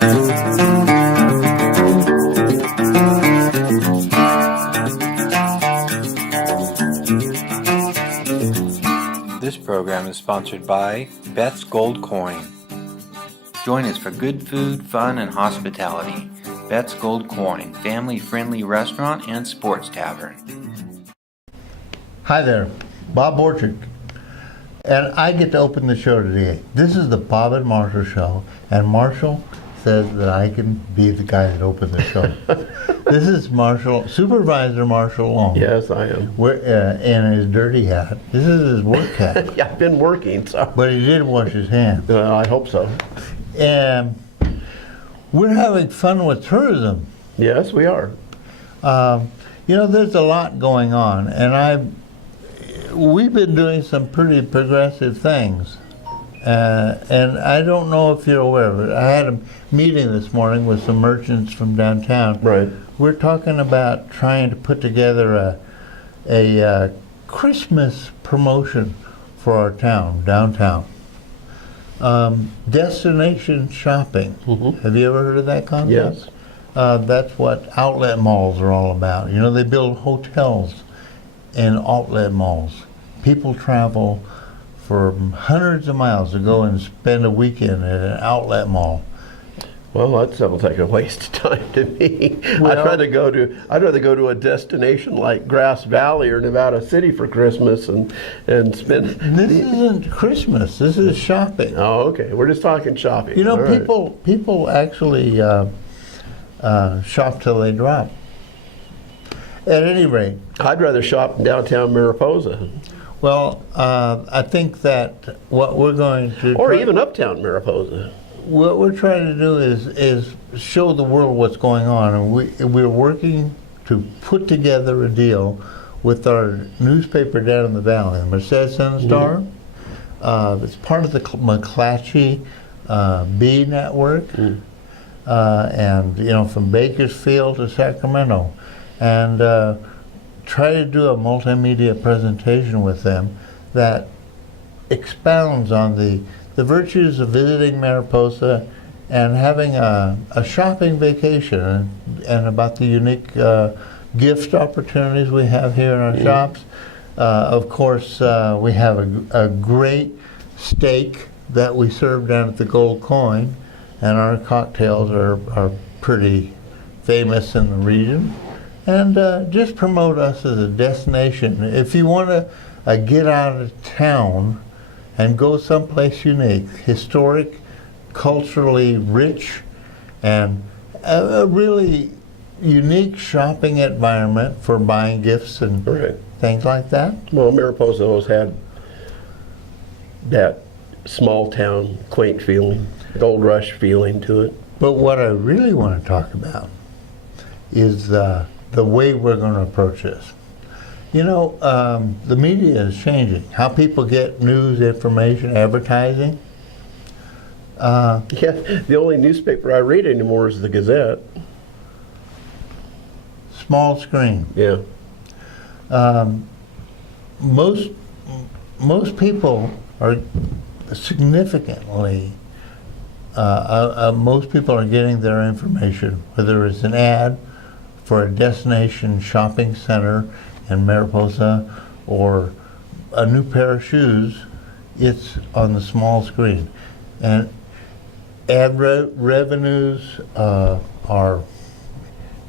This program is sponsored by Beth's Gold Coin. Join us for good food, fun, and hospitality. Beth's Gold Coin, family-friendly restaurant and sports tavern. Hi there, Bob Borchik, and I get to open the show today. This is the Bob and Marshall Show, and Marshall says that I can be the guy that opened the show. This is Supervisor Marshall Long. Yes, I am. In his dirty hat. This is his work hat. Yeah, I've been working, so. But he did wash his hands. I hope so. And we're having fun with tourism. Yes, we are. You know, there's a lot going on, and we've been doing some pretty progressive things. And I don't know if you're aware of it. I had a meeting this morning with some merchants from downtown. Right. We're talking about trying to put together a Christmas promotion for our town, downtown. Destination shopping. Mm-hmm. Have you ever heard of that concept? Yes. That's what outlet malls are all about. You know, they build hotels in outlet malls. People travel for hundreds of miles to go and spend a weekend at an outlet mall. Well, that sounds like a waste of time to me. Well, I'd rather go to a destination like Grass Valley or Nevada City for Christmas and spend. This isn't Christmas. This is shopping. Oh, okay. We're just talking shopping. You know, All people actually shop till they drop. At any rate, I'd rather shop in downtown Mariposa. Well, I think that what we're going to Or even uptown Mariposa. What we're trying to do is show the world what's going on, and we're working to put together a deal with our newspaper down in the valley, the Merced Sun-Star. Mm-hmm. It's part of the McClatchy B network, and you know, from Bakersfield to Sacramento, and try to do a multimedia presentation with them that expounds on the virtues of visiting Mariposa and having a shopping vacation, and about the unique gift opportunities we have here in our shops. Of course, we have a great steak that we serve down at the Gold Coin, and our cocktails are pretty famous in the region. And just promote us as a destination. If you want to get out of town and go someplace unique, historic, culturally rich, and a really unique shopping environment for buying gifts and things like that. Well, Mariposa always had that small town, quaint feeling, gold rush feeling to it. But what I really want to talk about is the way we're going to approach this. You know, the media is changing. How people get news, information, advertising. Yeah, the only newspaper I read anymore is the Gazette. Small screen. Yeah. Most people are significantly. Most people are getting their information, whether it's an ad for a destination shopping center in Mariposa or a new pair of shoes, it's on the small screen. And ad revenues are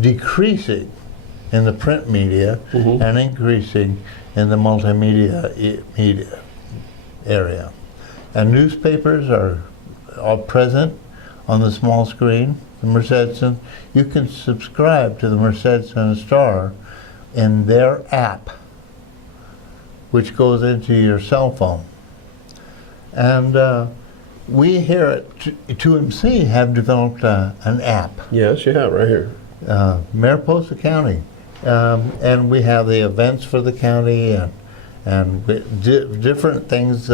decreasing in the print media and increasing in the multimedia media area. And newspapers are present on the small screen. The Merced Sun, you can subscribe to the Merced Sun-Star in their app, which goes into your cell phone. And we here at 2MC have developed an app. Yes, you have right here. Mariposa County. And we have the events for the county and different things,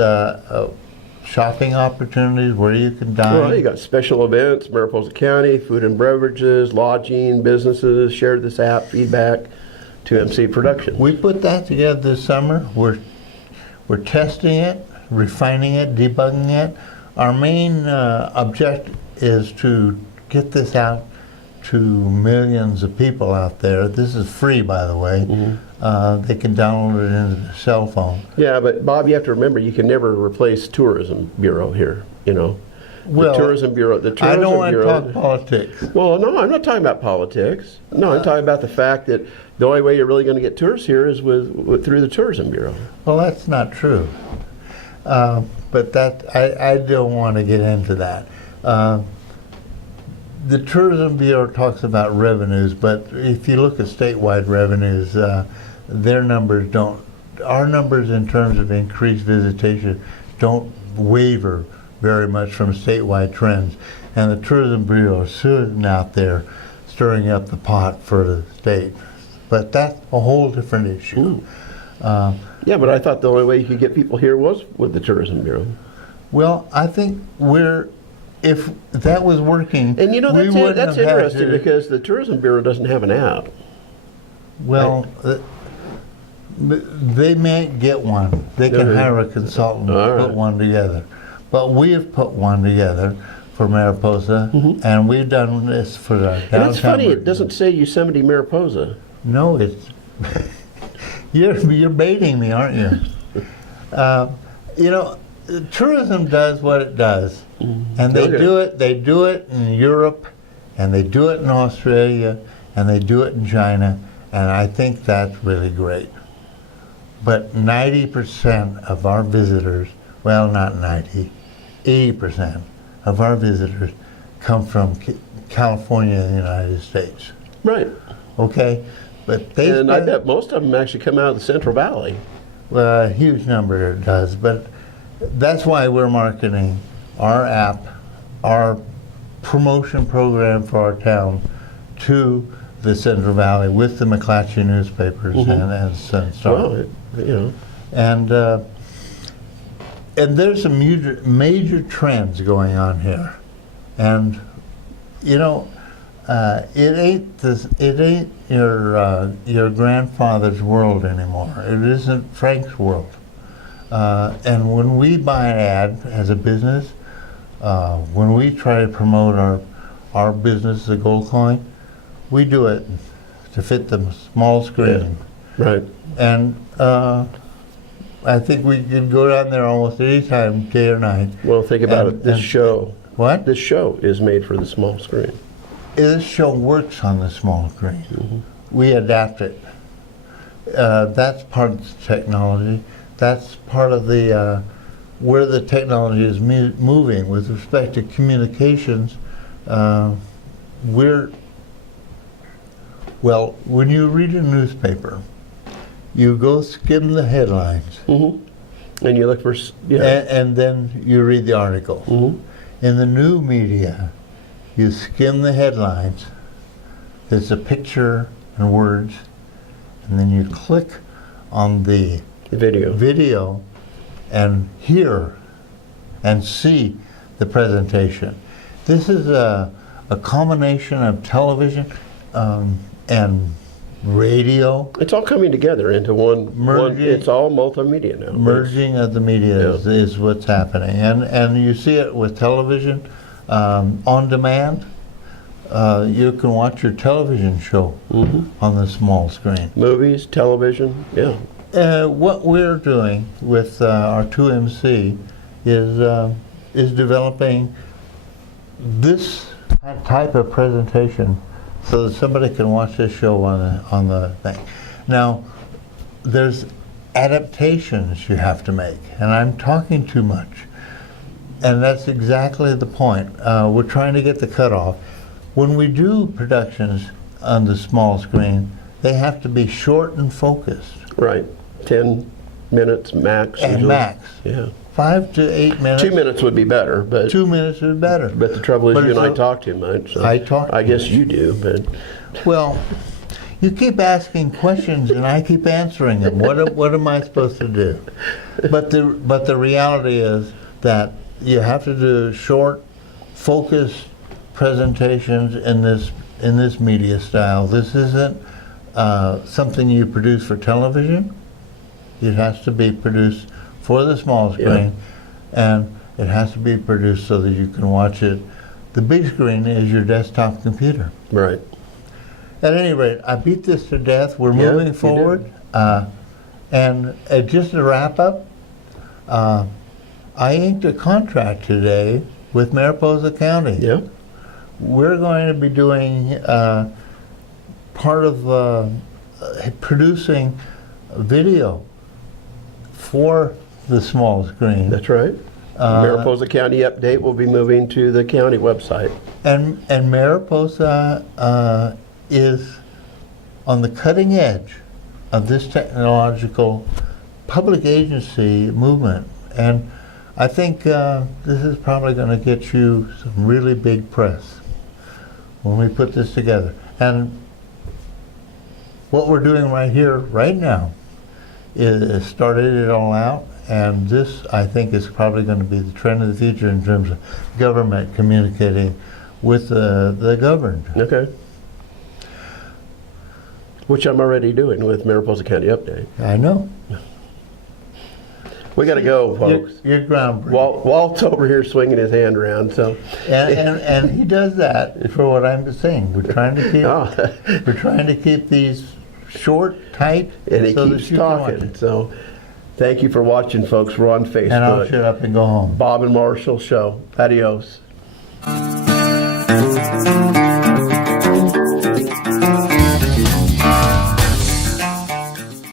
shopping opportunities where you can dine. Well, you got special events, Mariposa County, food and beverages, lodging, businesses, share this app, feedback, 2MC Productions. We put that together this summer. We're testing it, refining it, debugging it. Our main objective is to get this out to millions of people out there. This is free, by the way. They can download it into their cell phone. Yeah, but Bob, you have to remember, you can never replace Tourism Bureau here, you know. Well, The Tourism Bureau. I don't want to talk politics. Well, no, I'm not talking about politics. No, I'm talking about the fact that the only way you're really going to get tourists here is through the Tourism Bureau. Well, that's not true. But that I don't want to get into that. The Tourism Bureau talks about revenues, but if you look at statewide revenues, their numbers don't. Our numbers in terms of increased visitation don't waver very much from statewide trends, and the Tourism Bureau is sitting out there stirring up the pot for the state. But that's a whole different issue. Yeah, but I thought the only way you could get people here was with the Tourism Bureau. Well, I think if that was working, And you know, we wouldn't that's have had interesting to- because the Tourism Bureau doesn't have an app. Well, they may get one. They can Okay. hire a consultant All to right. put one together. But we have put one together for Mariposa, and we've done this for the downtown. And that's funny, it doesn't say Yosemite Mariposa. No, it's you're baiting me, aren't you? You know, tourism does what it does, and they Okay. do it. They do it in Europe, and they do it in Australia, and they do it in China, and I think that's really great. But 90% of our visitors, well, not 90, 80% of our visitors come from California and the United States. Right. Okay, but they And I spend- bet most of them actually come out of the Central Valley. Well, a huge number does, but that's why we're marketing our app, our promotion program for our town to the Central Valley with the McClatchy newspapers and Sun Star. Well, you know. And there's some major trends going on here, and you know, it ain't your grandfather's world anymore. It isn't Frank's world. And when we buy an ad as a business, when we try to promote our business, the Gold Coin, we do it to fit the small screen. Right. And I think we could go down there almost any time, day or night. Well, think about And- it. This and- show. What? This show is made for the small screen. This show works on the small screen. We adapt it. That's part of the technology. That's part of the where the technology is moving with respect to communications. When you read a newspaper, you go skim the headlines, And you look for, and then you read the article. In the new media, you skim the headlines. There's a picture and words, and then you click on the video. and hear and see the presentation. This is a combination of television and radio. It's all coming together into one. Merging. It's all multimedia now. Merging of the media Yeah. is what's happening, and you see it with television on demand. You can watch your television show on the small screen. Movies, television, yeah. What we're doing with our 2MC is developing this type of presentation so that somebody can watch this show on the thing. Now, there's adaptations you have to make, and I'm talking too much. And that's exactly the point. We're trying to get the cutoff. When we do productions on the small screen, they have to be short and focused. Right. 10 minutes max. And usually. max. Yeah. 5 to 8 minutes. 2 minutes would be better, but 2 minutes is better. but the trouble is But you and it's I a- talk too much. So I talk I too guess much. you do, but Well, you keep asking questions and I keep answering them. What am I supposed to do? But the reality is that you have to do short, focused presentations in this media style. This isn't something you produce for television. It has to be produced for the small screen, and it has to be produced so that you can watch it The big screen is your desktop computer. Right. At any rate, I beat this to death. We're Yeah, moving you forward. And just to wrap up, I inked a contract today with Mariposa County. Yeah. We're going to be doing part of producing video for the small screen. That's right. Mariposa County Update will be moving to the county website. And Mariposa is on the cutting edge of this technological public agency movement. And I think this is probably going to get you some really big press when we put this together. And what we're doing right here, right now, is started it all out. And this, I think, is probably going to be the trend of the future in terms of government communicating with the governed. Okay. Which I'm already doing with Mariposa County Update. I know. We got to go, folks. You're groundbreaking. Walt's over here swinging his hand around, so. And he does that for what I'm saying. We're trying to keep we're trying to keep these short, tight, And he so that keeps you can watch talking. it. So thank you for watching, folks. We're on Facebook. And I'll shut up and go home. Bob and Marshall Show. Adios.